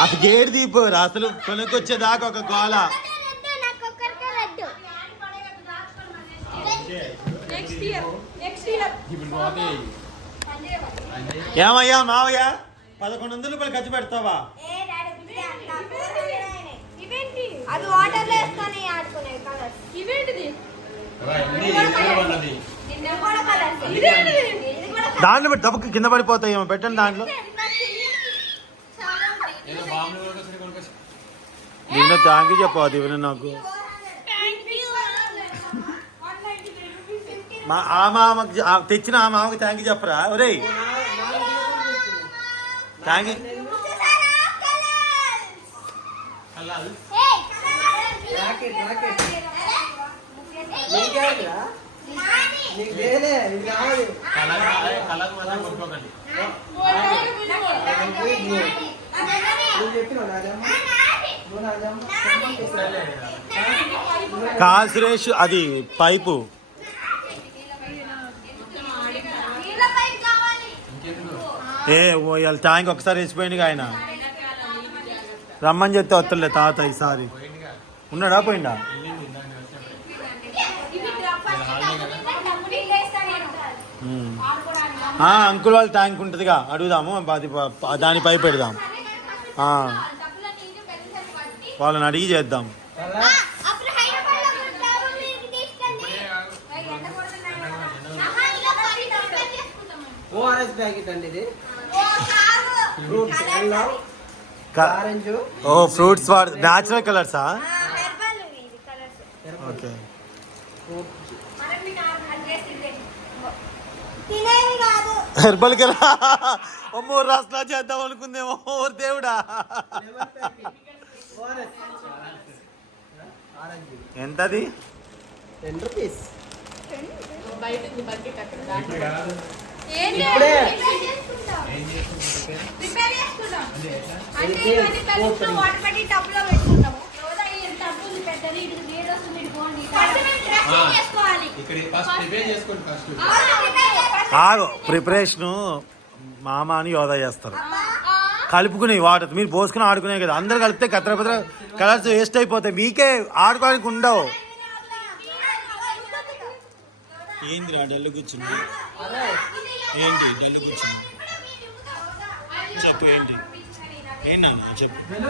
అసలు గేట్ దీపోరు అసలు కొనుక్కొచ్చేదాకా ఒక గోల. నెక్స్ట్ ఇయర్ నెక్స్ట్ ఇయర్ ఇప్పుడు పోతాయి. ఏమయ్యా మావయ్య? పదకొండు వందల రూపాయలు ఖర్చు పెడతావా? ఇవేంటి అది వాటర్లో వేసుకొని ఆడుకునే కలర్స్ ఇవేంటిది దాంట్లో పెట్టి దెబ్బకి కింద పడిపోతాయేమో పెట్టండి దాంట్లో. నిన్న థ్యాంక్ యూ చెప్పవా దివిన నాకు? మా ఆ మామకి తెచ్చిన ఆ మామకి థ్యాంక్ యూ చెప్పరా? ఒరేయ్. Thank you. రాకెట్ రాకెట్ కాసురేష్ అది పైపు. ఏ ఇవాళ ట్యాంక్ ఒకసారి వేసిపోయింది ఆయన. రమ్మని చెప్తే వస్తలే తాత ఈసారి. ఉన్నాడా పోయిందా అంకుల్ వాళ్ళ ట్యాంక్ ఉంటుందిగా. అడుగుదాము అది ప- దాని పై పెడదాం. ఆ, వాళ్ళని అడిగి చేద్దాం. ఓఆర్ఎస్ ప్యాకెట్ అండి ఇది. ఓ కాదు ఫ్రూట్స్ వాడు న్యాచురల్ కలర్సా హెర్బల్ ఇది కలర్స్ ఓకే మనం మీ నాన్న అడ్రస్ ఇదే తినేవి కాదు. హెర్బల్ కలర్ అమ్మో రస్నా చేద్దాం అనుకుందేమో. ఓ దేవుడా. ఎంతది? Ten rupees. వాటర్ పెట్టి పెట్టుకుంటాము. రోజా పెద్దది వస్తుంది ఇటు పోండి ఆగు ప్రిపరేషను మామ అని యోగా చేస్తారు. అమ్మా. కలుపుకునే వాటర్ మీరు పోసుకుని ఆడుకునే కదా అందరు కలిపితే కత్తర పత్ర కలర్స్ వేస్ట్ అయిపోతాయి. మీకే ఆడుకోవడానికి ఉండవు. ఏంది డల్లు కూర్చుంది ఏంటి డల్లు కూర్చుంది చెప్పు ఏంటి? ఏంటన్నా చెప్పు. కాదు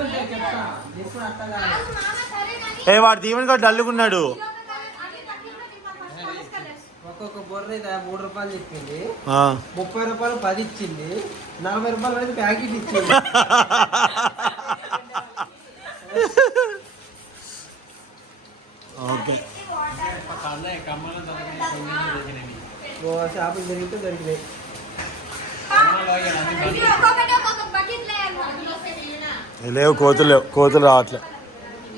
ఏ వాడు దీవెన గారు డల్లుకున్నాడు అన్ని పట్టించుకో, ఫస్ట్ ఫస్ట్ కలర్స్. ఒక్కొక్క బొర్ర మూడు రూపాయలు చెప్పింది. ఆ. ముప్పై రూపాయలు పది ఇచ్చింది. నలభై రూపాయలు అనేది ప్యాకెట్ ఇచ్చింది. ఓకే. షాపులు జరిగితే దొరికినాయి. లేవు కోతులు లేవు కోతులు రావట్లే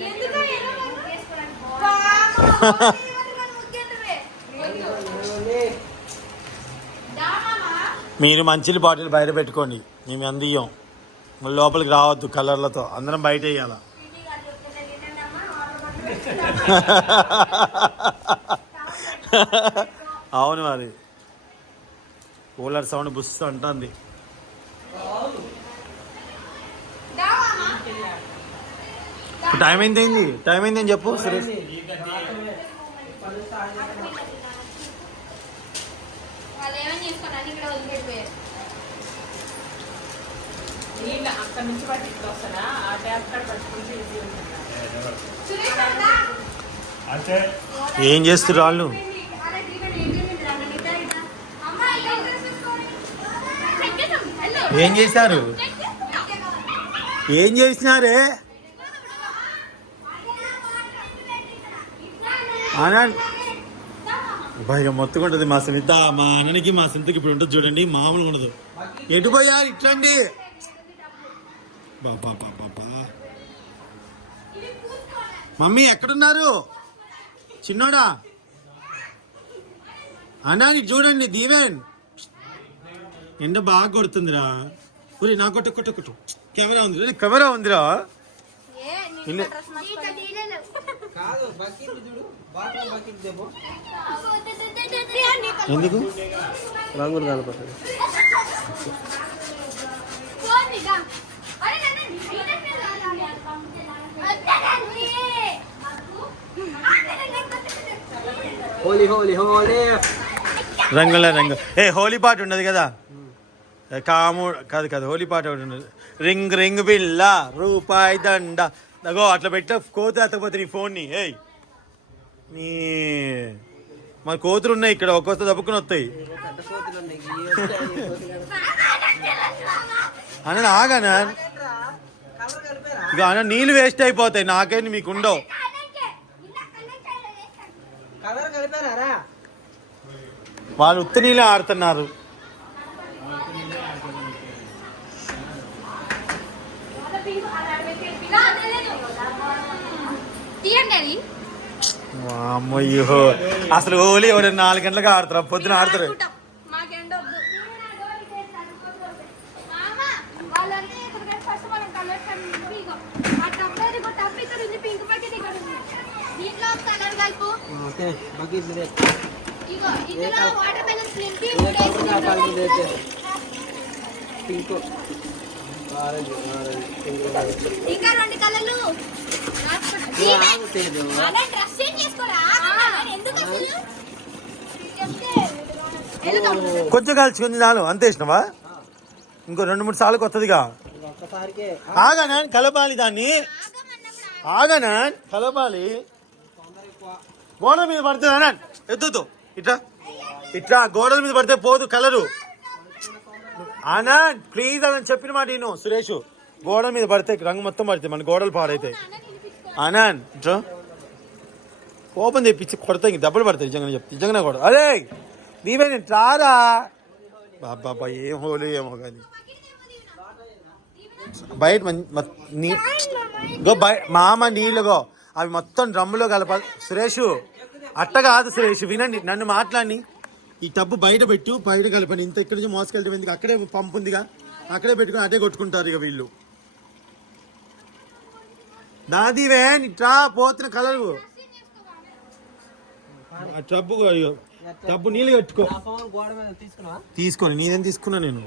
ఎందుకు ఏదో ఒకటి చేసుకోవడానికి వామ్మో, ఇవన్నీ మనం ముగ్గెందువే? ఏమండి? దా మామ. మీరు మంచిలు బాటిల్ బయట పెట్టుకోండి. మేము అందియ్యం. మళ్ళీ లోపలికి రావద్దు కలర్లతో. అందరం బయట వేయాల? అవును మరి. కూలర్ సౌండ్ బుస్ అంటుంది. టైం ఎంత అయింది టైం అయింది అని చెప్పు సురేష్ పళ్ళు స్టార్ట్ చేద్దాం. వాళ్ళు ఏమని చేసుకున్నారు ఇక్కడ వదిలిపెట్టిపోయారు నీళ్ళు అక్కడ నుంచి పట్టి ఇక్కడ వస్తారా ఆ ట్యాప్ కాడ పట్టుకుంటే ఈజీ ఉంటుంది? సురేష్ అన్నా ఏం చేస్తున్నారు వాళ్ళు? ఏం చేశారు. ఏం చేసినారే? అనా భయ మొత్తుకుంటది మా సునీత. మా అన్ననికి మా సునీతకి ఇప్పుడు ఉంటుంది చూడండి మామూలుగా ఉండదు. ఎటు పోయారు బాబా మమ్మీ ఎక్కడున్నారు? చిన్నోడా? అన్నా ఇటు చూడండి దీవెన్. ఎండ బాగా కొడుతుందిరా. ఒరే నా కొట్టు కొట్టు కొట్టు. కెమెరా ఉంది. కెమెరా ఉందిరా. ఏ, నీ ఇల్లే. డ్రెస్ మస్తు ఉంది. కాదు బకెట్ చూడు బాటిల్ బకెట్ చెప్పు నీకు ఎందుకు నీకు రంగులు కనపడుతుంది పోనీగా. అరే నాన్న, నీ వీడియోస్ రావాలి. అంతేనండి. హోలీ హోలీ హోలీ. రంగుల రంగు. ఏ హోలీ పాట ఉండదు కదా? కాము కాదు కాదు హోలీ పాట ఒకటి ఉండదు రింగ్ రింగ్ బిల్ల రూపాయి దండ. అగో అట్లా పెట్ట కోత ఎత్తకపోతే నీ ఫోన్ని. ఏయ్. నీ మన కోతులు ఉన్నాయి ఇక్కడ ఒక్కొక్క దప్పుకుని వస్తాయి. అన్న కోతులు ఇక అన్న నీళ్ళు వేస్ట్ అయిపోతాయి. నాకేంటి మీకు ఉండవు. వాళ్ళు ఉత్త నీళ్ళే ఆడుతున్నారు. అమ్మయ్యో అసలు హోలీ ఎవరైనా నాలుగు గంటలకు ఆడతారు? పొద్దున ఆడతారు. Okay pink orange orange pink orange ఇంకా రెండు కలర్లు. రాసుకోండి. ఏ ఆగుతేదు అదే డ్రెస్ చేంజ్ చేసుకోరా? ఎందుకు అసలు? చెప్తే వెళ్దాం కొంచెం కలిసి కొంచెం చాలు అంతే ఇష్టమా? ఇంకో రెండు మూడు సార్లు కొత్తదిగా. ఆగానా కలపాలి దాన్ని. ఆగానా కలపాలి గోడల మీద పడుతుంది అనా ఎద్దుతో ఇట్లా ఇట్లా గోడల మీద పడితే పోదు కలరు. ఆనంద్ ప్లీజ్ అని చెప్పిన మాట నేను సురేష్. గోడల మీద పడితే రంగు మొత్తం పడితే మన గోడలు పాడైతాయి. ఆనంద్ ఇట్లా కోపం తెప్పించి కొడతాయి ఇంక దెబ్బలు పడతాయి నిజంగా చెప్తే. నిజంగానే కొడ అరే నీవే రారా? బాబా ఏం హోలీ ఏమో కానీ. బయట నీ గో బయ మామ నీళ్ళుగో అవి మొత్తం డ్రమ్ములో కలపాలి సురేషు. అట్ట కాదు సురేష్ వినండి నన్ను మాట్లాడి. ఈ టబ్బు బయట పెట్టు బయట కలపండి ఇంత ఇక్కడి నుంచి మోసుకెళ్ళటం ఎందుకు అక్కడే పంపు ఉందిగా. అక్కడే పెట్టుకుని అదే కొట్టుకుంటారు ఇక వీళ్ళు. నాదివే ఇట్లా పోతున్న కలరు ఆ టబ్బు టబ్బు నీళ్ళు కట్టుకో. తీసుకోని నీదేం తీసుకున్నా నేను?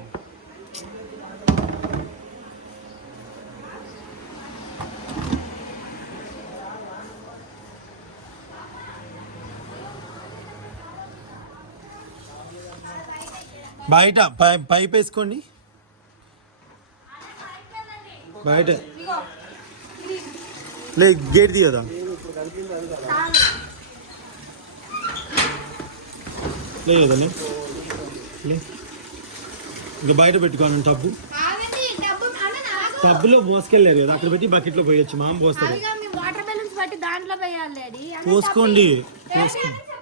బయట పై- పైప్ వేసుకోండి. బయట. లే గేట్ తీయదా లేదా. ఇంకా బయట పెట్టుకోను టబ్బు. టబ్బులో మోసుకెళ్ళారు కదా అక్కడ పెట్టి బకెట్లో పోయొచ్చు మీ డాడీ. పోసుకోండి. పోసుకోండి.